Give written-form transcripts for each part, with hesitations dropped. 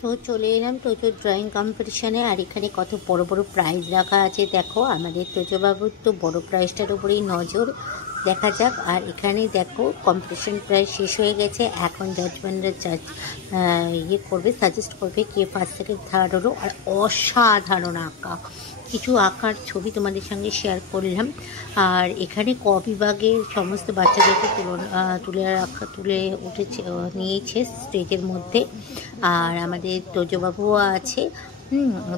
তো চলে এলাম তোজোর ড্রয়িং কম্পিটিশানে। আর এখানে কত বড় বড় প্রাইজ রাখা আছে দেখো। আমাদের তোজোবাবুর তো বড় প্রাইজটার উপরেই নজর। দেখা যাক। আর এখানে দেখো কম্পিটিশন প্রায় শেষ হয়ে গেছে। এখন জাজমেন্টরা করবে, সাজেস্ট করবে কে ফার্স্ট সেকেন্ড থার্ড হলো। আর অসাধারণ আঁকা কিছু আঁকার ছবি তোমাদের সঙ্গে শেয়ার করলাম। আর এখানে ক বিভাগের সমস্ত বাচ্চাদেরকে তুলে উঠেছে, নিয়েছে স্টেজের মধ্যে। আর আমাদের তোজোবাবুও আছে।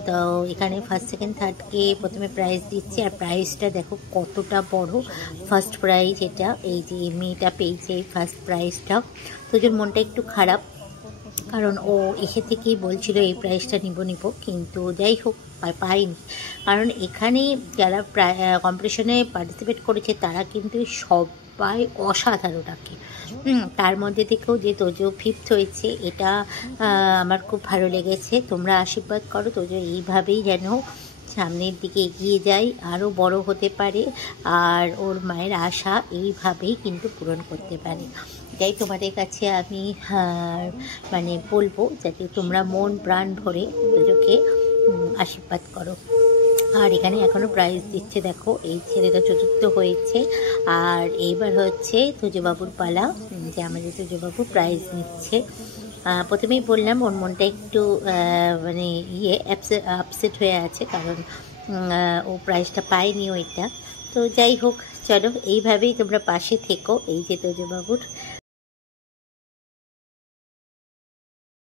তো এখানে ফার্স্ট সেকেন্ড থার্ডকে প্রথমে প্রাইজ দিচ্ছে। আর প্রাইজটা দেখো কতটা বড়। ফার্স্ট প্রাইজ এটা, এই যে মেয়েটা পেয়েছে ফার্স্ট প্রাইজটা। তোজোর মনটা একটু খারাপ, কারণ ও এসে থেকেই বলছিল এই প্রাইজটা নিব, কিন্তু যাই হোক পাইনি। কারণ এখানে যারা কম্পিটিশনে পার্টিসিপেট করেছে তারা কিন্তু সবাই অসাধারণ আঁকে। তার মধ্যে থেকেও যে তোজো ফিফথ হয়েছে, এটা আমার খুব ভালো লেগেছে। তোমরা আশীর্বাদ করো তোজো এইভাবেই যেন সামনের দিকে এগিয়ে যায়, আরও বড় হতে পারে, আর ওর মায়ের আশা এইভাবেই কিন্তু পূরণ করতে পারে। এটাই তোমাদের কাছে আমি মানে বলবো, যাতে তোমরা মন প্রাণ ভরে তোজোকে আশীর্বাদ করো। আর এখানে এখনও প্রাইজ দিচ্ছে দেখো। এই ছেলেটা চতুর্থ হয়েছে। আর এইবার হচ্ছে তোজোবাবুর পালা, যে আমাদের তোজোবাবু প্রাইজ নিচ্ছে। প্রথমেই বললাম ওর মনটা একটু মানে আপসেট হয়ে আছে, কারণ ও প্রাইজটা পায়নি ওইটা। তো যাই হোক, চলো এইভাবেই তোমরা পাশে থেকো। এই যে তোজোবাবুর